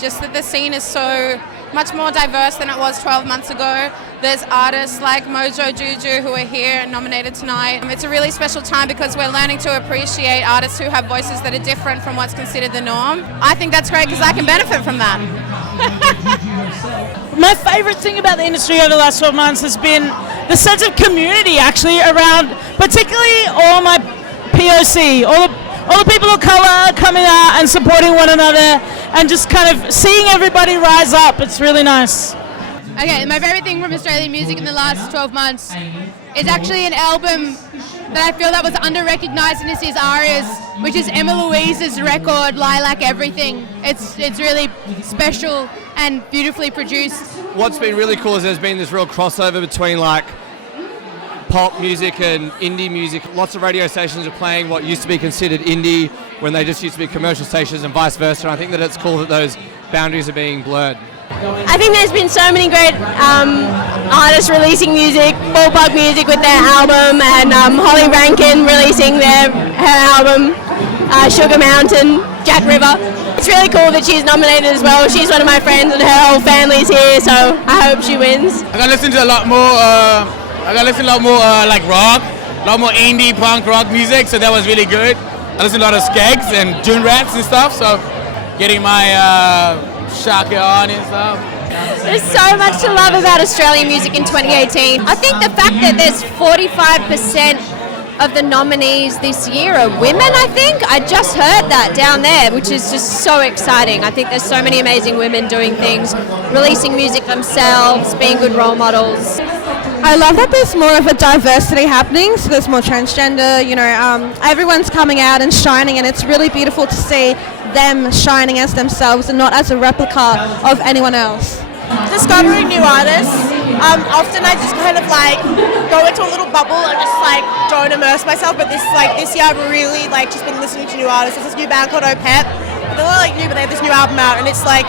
Just that the scene is so much more diverse than it was 12 months ago. There's artists like Mojo Juju who are here and nominated tonight. It's a really special time because we're learning to appreciate artists who have voices that are different from what's considered the norm. I think that's great because I can benefit from that. My favourite thing about the industry over the last 12 months has been the sense of community actually around, particularly all my POC, all the people of colour coming out and supporting one another and just kind of seeing everybody rise up. It's really nice. Okay, my favourite thing from Australian music in the last 12 months is actually an album that I feel that was under-recognised, and this is Arias, which is Emma Louise's record, Lilac Everything. It's really special and beautifully produced. What's been really cool is there's been this real crossover between like pop music and indie music. Lots of radio stations are playing what used to be considered indie when they just used to be commercial stations and vice versa. And I think that it's cool that those boundaries are being blurred. I think there's been so many great artists releasing music, ballpark music with their album, and Holly Rankin releasing her album, Sugar Mountain, Jack River. It's really cool that she's nominated as well. She's one of my friends and her whole family's here, so I hope she wins. I got to listen to a lot more like rock, a lot more indie punk rock music, so that was really good. I listened to a lot of Skeggs and Dune Rats and stuff, so getting my Shaka on and stuff. There's so much to love about Australian music in 2018. I think the fact that there's 45% of the nominees this year are women, I think. I just heard that down there, which is just so exciting. I think there's so many amazing women doing things, releasing music themselves, being good role models. I love that there's more of a diversity happening, so there's more transgender, everyone's coming out and shining, and it's really beautiful to see them shining as themselves and not as a replica of anyone else. Discovering new artists. Often I just kind of like go into a little bubble and just like don't immerse myself, but this year I've really like just been listening to new artists. There's this new band called Odette. They're not like new, but they have this new album out and it's like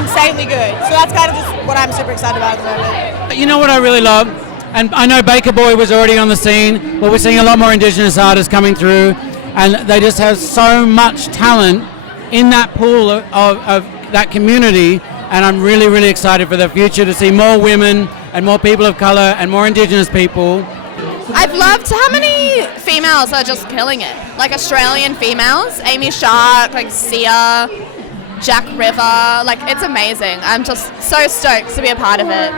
insanely good. So that's kind of just what I'm super excited about at the moment. You know what I really love? And I know Baker Boy was already on the scene, but we're seeing a lot more Indigenous artists coming through, and they just have so much talent in that pool of that community, and I'm really, really excited for the future to see more women and more people of colour and more Indigenous people. I've loved how many females are just killing it. Like Australian females, Amy Shark, like Sia, Jack River, like it's amazing. I'm just so stoked to be a part of it.